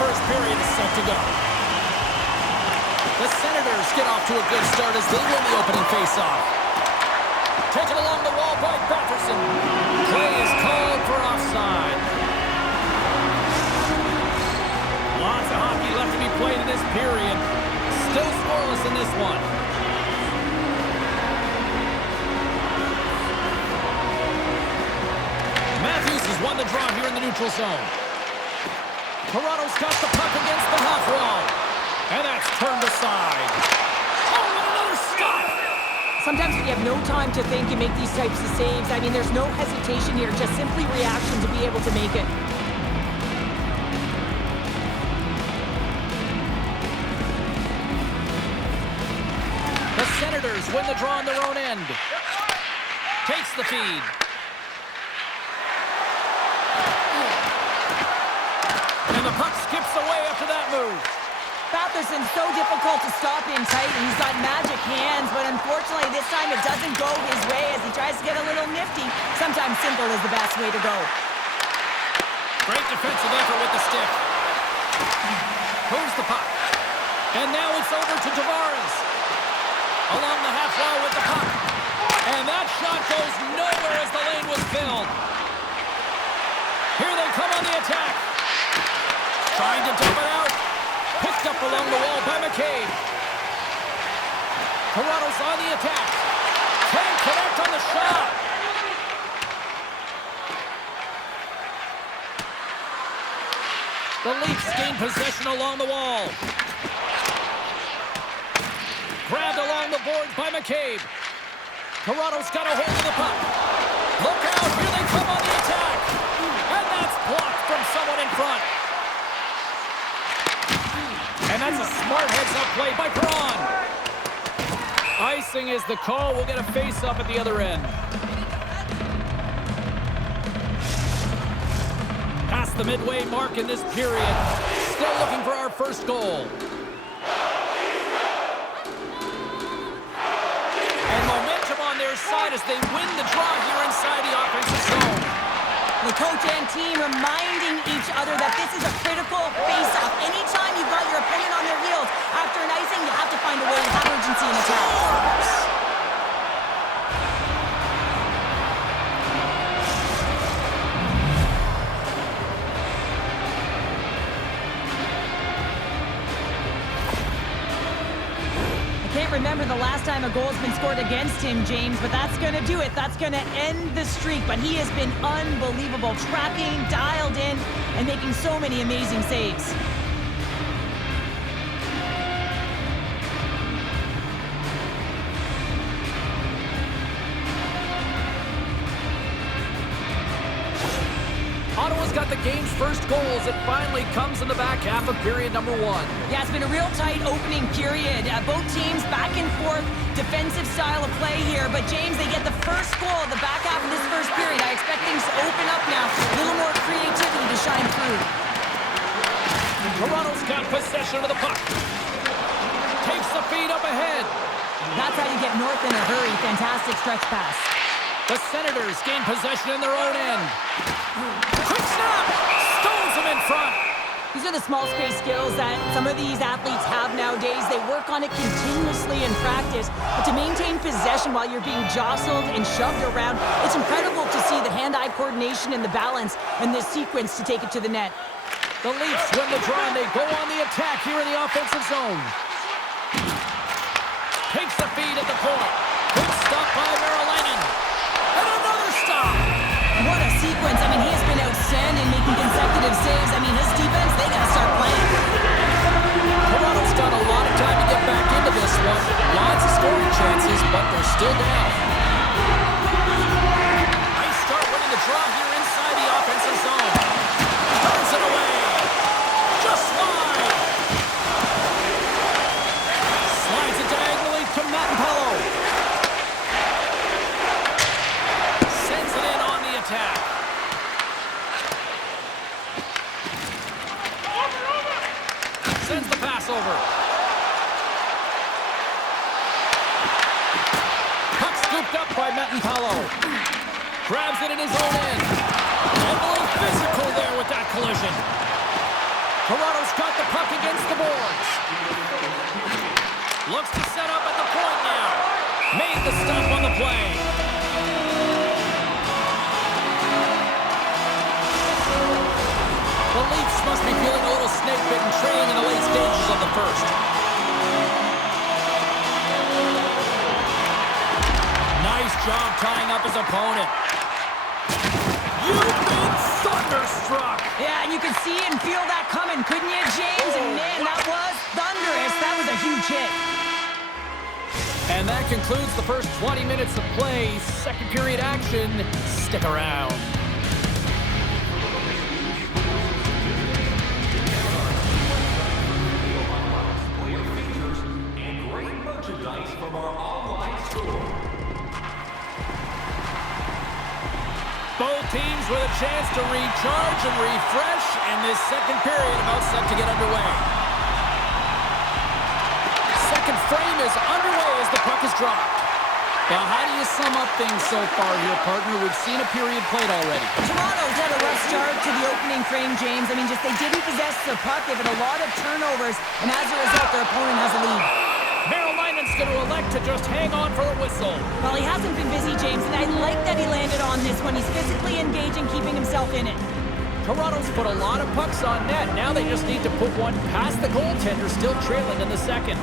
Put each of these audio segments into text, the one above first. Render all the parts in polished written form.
first period is set to go. The Senators get off to a good start as they win the opening faceoff. Taken along the wall by Batherson. Play is called for offside. Lots of hockey left to be played in this period. Still scoreless in this one. Matthews has won the draw here in the neutral zone. Toronto's got the puck against the half wall. And that's turned aside. Oh, and another stop! Sometimes when you have no time to think, you make these types of saves. I mean, there's no hesitation here, just simply reaction to be able to make it. The Senators win the draw on their own end. Takes the feed. And the puck skips away after that move. Batherson's so difficult to stop in tight, and he's got magic hands, but unfortunately this time it doesn't go his way as he tries to get a little nifty. Sometimes simple is the best way to go. Great defensive effort with the stick. Moves the puck. And now it's over to Tavares. Along the half wall with the puck. And that shot goes nowhere as the lane was filled. Here they come on the attack. Trying to dump it out. Picked up along the wall by McCabe. Toronto's on the attack. Can't connect on the shot. The Leafs gain possession along the wall. Grabbed along the boards by McCabe. Toronto's got a hold of the puck. Look out, here they come on the attack. And that's blocked from someone in front. And that's a smart heads-up play by Perron. Icing is the call. We'll get a face-up at the other end. Past the midway mark in this period. Still looking for our first goal. And momentum on their side as they win the draw here inside the offensive zone. The coach and team reminding each other that this is a critical face-off. Anytime you've got your opponent on their heels after an icing, you have to find a way to have urgency in attack. Remember the last time a goal has been scored against him, James, but that's going to do it. That's going to end the streak, but he has been unbelievable, tracking, dialed in, and making so many amazing saves. Ottawa's got the game's first goals. It finally comes in the back half of period number one. Yeah, it's been a real tight opening period. Both teams back and forth, defensive style of play here. But, James, they get the first goal at the back half of this first period. I expect things to open up now. A little more creativity to shine through. Toronto's got possession of the puck. Takes the feed up ahead. That's how you get north in a hurry. Fantastic stretch pass. The Senators gain possession in their own end. Quick snap! Stones them in front. These are the small space skills that some of these athletes have nowadays. They work on it continuously in practice. But to maintain possession while you're being jostled and shoved around, it's incredible to see the hand-eye coordination and the balance in this sequence to take it to the net. The Leafs win the draw and they go on the attack here in the offensive zone. Takes the feed at the point. Good stop by Merrillanen. And another stop. What a sequence. I mean, he has been outstanding making consecutive saves. I mean, his defense, they got to start playing. Toronto's got a lot of time to get back into this one. Lots of scoring chances, but they're still down. Nice start winning the draw here inside the offensive zone. Turns it away. Just wide. Slides it diagonally to Mattenpello. Sends it in on the attack. Sends the pass over. Puck scooped up by Mattenpello. Grabs it in his own end. And a little physical there with that collision. Toronto's got the puck against the boards. Looks to set up at the point now. Made the stop on the play. The Leafs must be feeling a little snake-bitten, trailing in the late stages of the first. Nice job tying up his opponent. You've been thunderstruck. Yeah, and you could see and feel that coming, couldn't you, James? And man, that was thunderous. That was a huge hit. And that concludes the first 20 minutes of play. Second period action. Stick around. Both teams with a chance to recharge and refresh, and this second period about set to get underway. Second frame is underway as the puck is dropped. Now, how do you sum up things so far here, partner? We've seen a period played already. Toronto's had a rough start to the opening frame, James. I mean, just they didn't possess the puck. They've had a lot of turnovers, and as a result, their opponent has a lead. Marylinen's going to elect to just hang on for a whistle. Well, he hasn't been busy, James, and I like that he landed on this one. He's physically engaging, keeping himself in it. Toronto's put a lot of pucks on net. Now they just need to put one past the goaltender, still trailing in the second.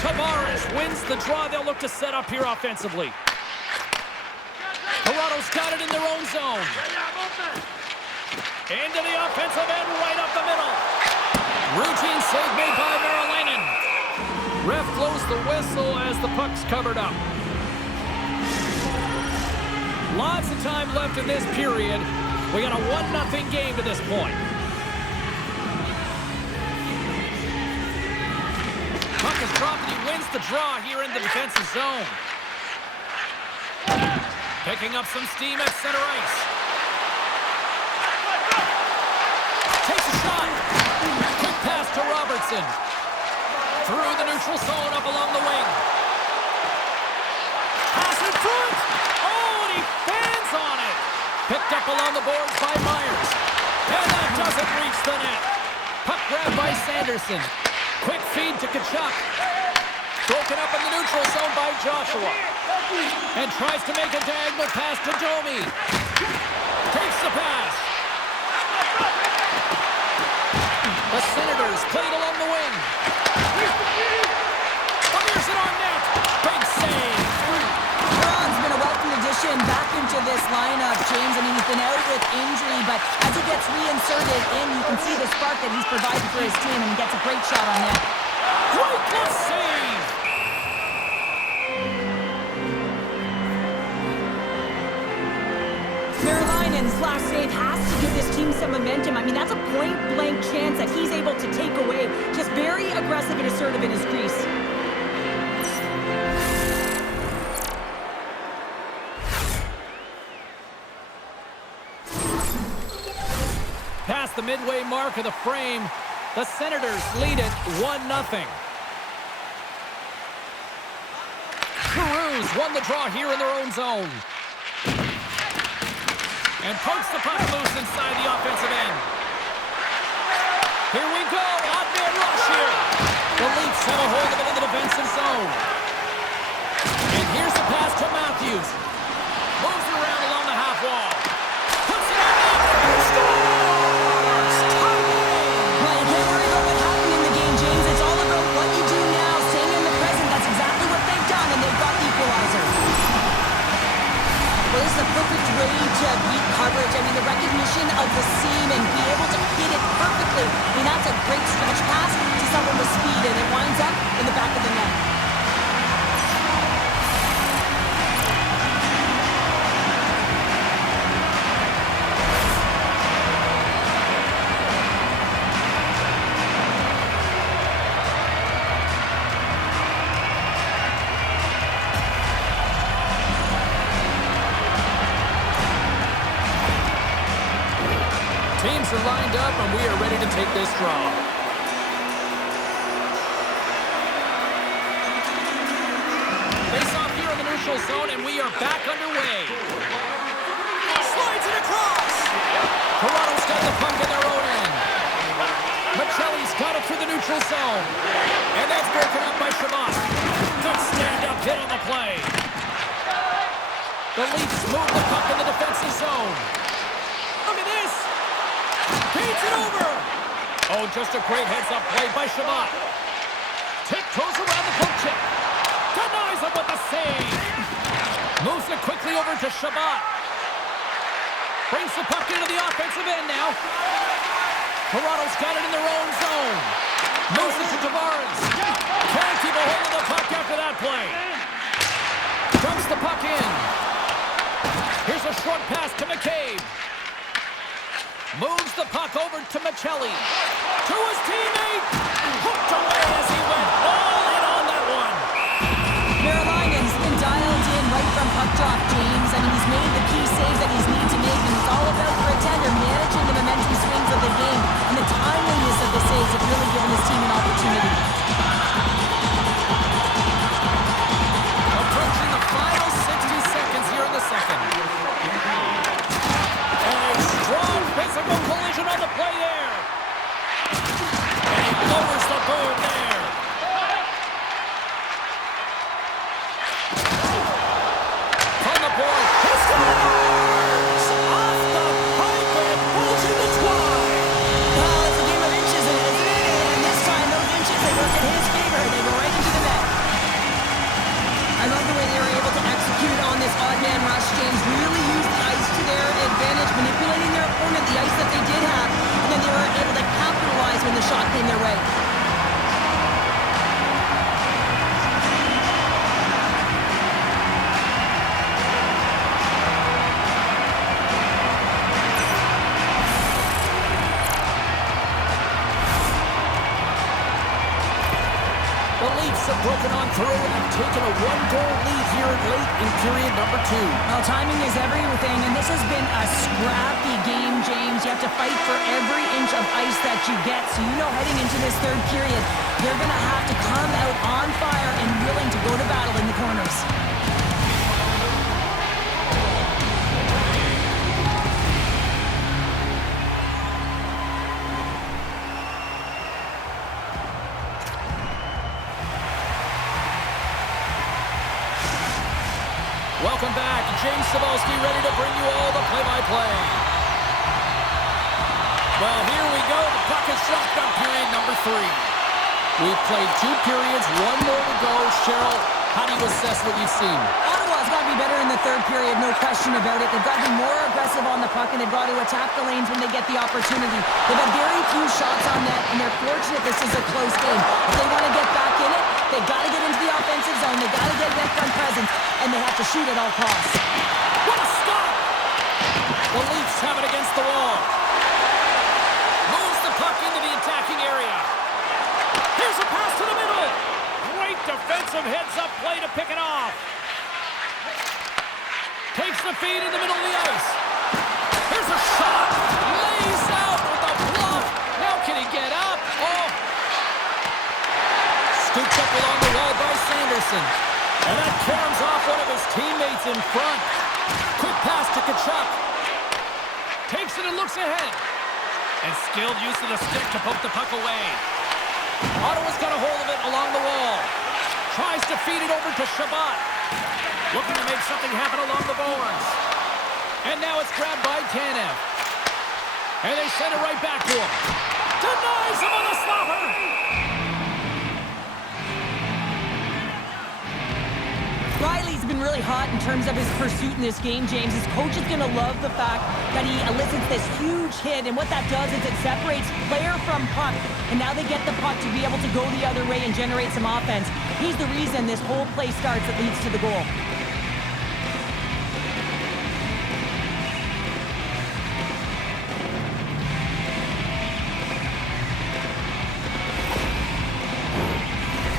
Tavares wins the draw. They'll look to set up here offensively. Toronto's got it in their own zone. Into the offensive end, right up the middle. Routine save made by Marylainen. Ref blows the whistle as the puck's covered up. Lots of time left in this period. We got a 1-0 game to this point. Puck is dropped and he wins the draw here in the defensive zone. Picking up some steam at center ice. Takes a shot. Quick pass to Robertson. Through the neutral zone up along the wing. Pass in front. Oh, and he fans on it. Picked up along the boards by Myers. And that doesn't reach the net. Puck grabbed by Sanderson. Quick feed to Tkachuk. Broken up in the neutral zone by Joshua. And tries to make a diagonal pass to Domi. Takes the pass. The Senators played along the wing. Fires it on net. Big save. Braun's been a welcome addition back into this lineup, James. I mean, he's been out with injury, but as he gets reinserted in, you can see the spark that he's provided for his team, and he gets a great shot on net. Great save. Marylinen's last save has to give this team some momentum. I mean, that's a point-blank chance that he's able to take away. Just very aggressive and assertive in his crease. Past the midway mark of the frame, the Senators lead it 1-0. Cruz won the draw here in their own zone. And pokes the puck loose inside the offensive end. Here we go, odd man rush here. The Leafs have a hold of it in the defensive zone. And here's the pass to Matthews. Moves it around along the half wall. Puts it on net. Scores! Well, you can't worry about what happened in the game, James. It's all about what you do now, staying in the present. That's exactly what they've done, and they've got the equalizer. Well, this is a perfect way to beat coverage. I mean, the recognition of the seam and be able to hit it perfectly. I mean, that's a great stretch pass to someone with speed, and it winds up in the back of the net. Teams are lined up, and we are ready to take this draw. Face-off here in the neutral zone, and we are back underway. Slides it across. Toronto's got the puck in their own end. got it through the neutral zone. And that's broken up by Shabbat. Good stand-up hit on the play. The Leafs move the puck in the defensive zone. Look at this. Feeds it over. Oh, just a great heads-up play by Shabbat. Tiptoes around the poke check. Denies him with the save. Moves it quickly over to Shabbat. Brings the puck into the offensive end now. Toronto's got it in their own zone. Moves it to Tavares. Can't keep a hold of the puck after that play. Dumps the puck in. Here's a short pass to McCabe. Moves the puck over to Michelli. To his teammate. Hooked away as he went all in on that one. Carolina's been dialed in right from puck drop, James. I mean, he's made the key saves that he's needed to make, and it's all about for a tender managing the momentum swings of the game, and the timeliness of the saves have really given his team an opportunity. Approaching the final 60 seconds here in the second. And a strong physical collision on the play there. And he lowers the boom there. From the board, he scores! Off the pipe and pulls in the twine. Well, it's a game of inches, isn't it? And this time, those inches, they work in his favor. They go right into the net. I love the way they were able to execute on this odd man rush, James. Really use the ice to their advantage, manipulating their opponent, the ice that they did have, and then they were able to capitalize when the shot came their way. The Leafs have broken on through and have taken a one-goal lead here late in period number 2. Well, timing is everything, and this has been a scrappy game, James. You have to fight for every inch of ice that you get, so you know heading into this third period, they're going to have to come out on fire and willing to go to battle in the corners. Welcome back. James Cybulski ready to bring you all the play-by-play. Well, here we go. The puck is dropped on period number 3. We've played 2 periods, 1 more to go. Cheryl, how do you assess what you've seen? Ottawa's got to be better in the third period, no question about it. They've got to be more aggressive on the puck, and they've got to attack the lanes when they get the opportunity. They've had very few shots on net, and they're fortunate this is a close game. If they want to get back in it, they've got to get into the offensive zone. They've got to get net front presence, and they have to shoot at all costs. What a stop! The Leafs have it against the wall. Moves the puck into the attacking area. Here's a pass to the middle. Great defensive heads-up play to pick it off. Takes the feed in the middle of the ice. Here's a shot. Lays out with a bluff. Now can he get up? Oh. Scooped up along the wall by Sanderson. And that caroms off one of his teammates in front. Quick pass to Tkachuk. Takes it and looks ahead. And skilled use of the stick to poke the puck away. Ottawa's got a hold of it along the wall. Tries to feed it over to Shabbat. Looking to make something happen along the boards. And now it's grabbed by Tanev. And they send it right back to him. Denies him on the stopper. Riley's been really hot in terms of his pursuit in this game, James. His coach is going to love the fact that he elicits this huge hit, and what that does is it separates player from puck, and now they get the puck to be able to go the other way and generate some offense. He's the reason this whole play starts that leads to the goal.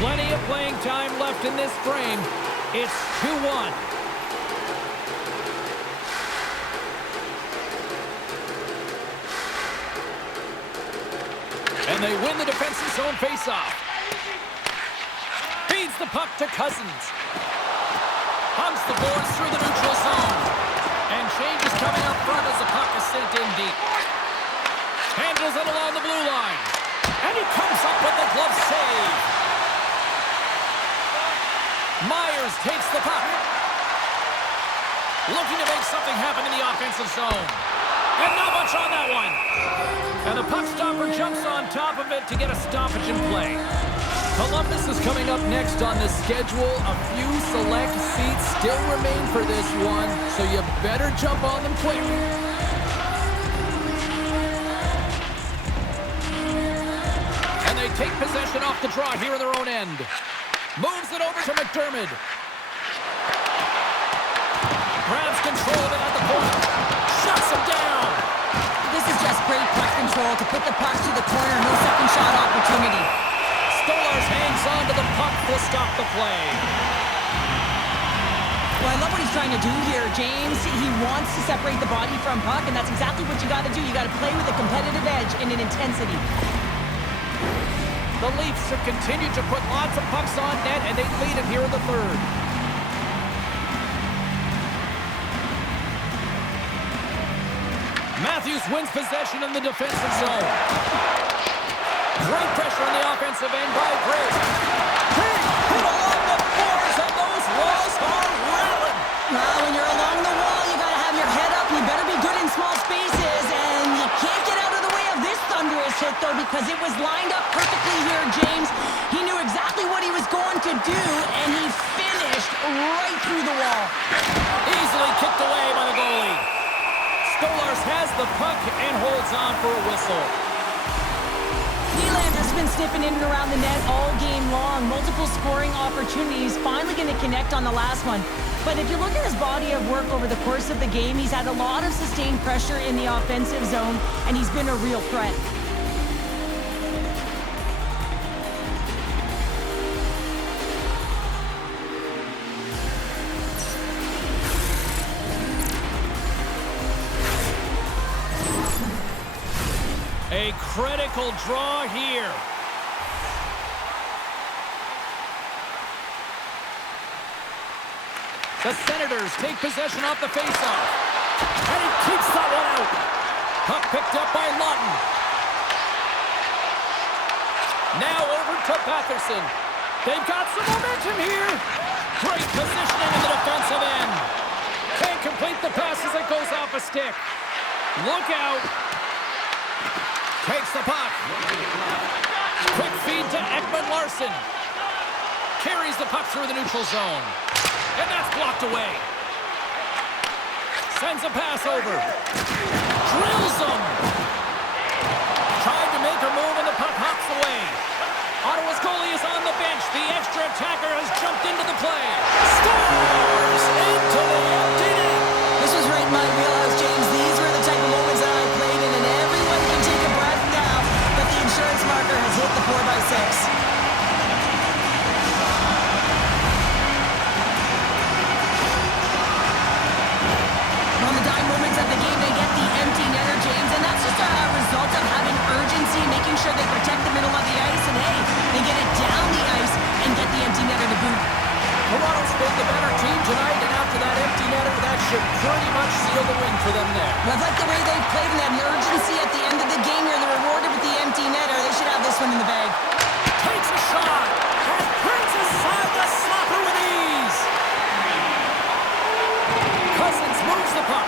Plenty of playing time left in this frame. It's 2-1. And they win the defensive zone faceoff. Feeds the puck to Cousins. Pumps the boards through the neutral zone. And changes coming up front as the puck is sent in deep. Handles it along the blue line. And he comes up with the glove save. Myers takes the puck. Looking to make something happen in the offensive zone. And not much on that one. And the puck stopper jumps on top of it to get a stoppage in play. Columbus is coming up next on the schedule. A few select seats still remain for this one, so you better jump on them quick. And they take possession off the draw here in their own end. Moves it over to McDermott. Grabs control of it at the point. Shuts him down. This is just great puck control to put the puck to the corner. No second shot opportunity. Stolarz hangs on to the puck to stop the play. Well, I love what he's trying to do here, James. He wants to separate the body from puck, and that's exactly what you got to do. You got to play with a competitive edge and an intensity. The Leafs have continued to put lots of pucks on net, and they lead it here in the third. Matthews wins possession in the defensive zone. Great pressure on the offensive end by Gray. Big hit along the boards, and those walls are rattling. Well, when you're along the wall, you got to have your head up. You better be good in small spaces, and you can't get out of the way of this thunderous hit, though, because it was lined up perfectly here, James. He knew exactly what he was going to do, and he finished right through the wall. Easily kicked away by the goalie. Stolarz has the puck and holds on for a whistle. Nylander's been sniffing in and around the net all game long. Multiple scoring opportunities. Finally going to connect on the last one. But if you look at his body of work over the course of the game, he's had a lot of sustained pressure in the offensive zone, and he's been a real threat. A critical draw here. The Senators take possession off the faceoff. And he keeps that one out. Puck picked up by Lawton. Now over to Patterson. They've got some momentum here. Great positioning in the defensive end. Can't complete the pass as it goes off a stick. Look out. Takes the puck. Quick feed to Ekman-Larsson. Carries the puck through the neutral zone. And that's blocked away. Sends a pass over. Drills him. Tried to make a move and the puck hops away. Ottawa's goalie is on the bench. The extra attacker has jumped into the play. Scores into the empty net. This was right in my wheelhouse, James. These were the type of moments that I played in, and everyone can take a breath now. But the insurance marker has hit the 4x6. On the dying moments of the game, they get the empty netter, James, and that's just a result of having urgency, making sure they protect the middle of the ice, and hey, they get it down the ice and get the empty netter to boot. Toronto's been the better team tonight, and after that empty netter, that should pretty much seal the win for them there. Well, I like the way they played and that urgency at the end of the game here. They're rewarded with the empty netter. They should have this one in the bag. Takes a shot and brings aside the slapper with ease. Cousins moves the puck.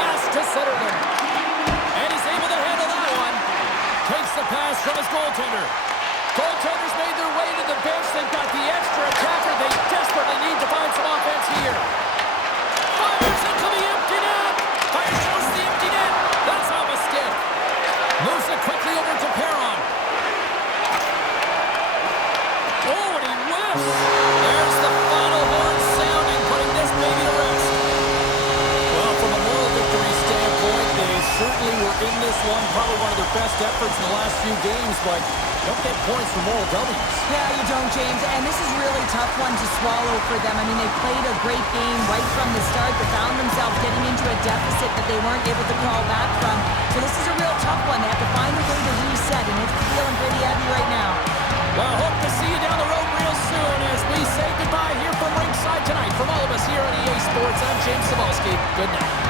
Pass to Sutherland. And he's able to handle that one. Takes the pass from his goaltender. Goaltenders made their way to the bench. They've got the extra attacker. They desperately need to find some offense here. Fires into the empty net. Fires close to the empty net. That's off a stick. Moves it quickly over to Perron. Oh, and he whiffs. There's the final horn sounding, putting this baby to rest. Well, from a moral victory standpoint, they certainly were in this one. Probably one of their best efforts in the last few games, but don't get points for moral W's. Yeah, you don't, James. And this is a really tough one to swallow for them. I mean, they played a great game right from the start, but found themselves getting into a deficit that they weren't able to crawl back from. So this is a real tough one. They have to find a way to reset, and it's feeling pretty heavy right now. Well, hope to see you down the road real soon as we say goodbye here from ringside tonight. From all of us here on EA Sports, I'm James Cybulski. Good night.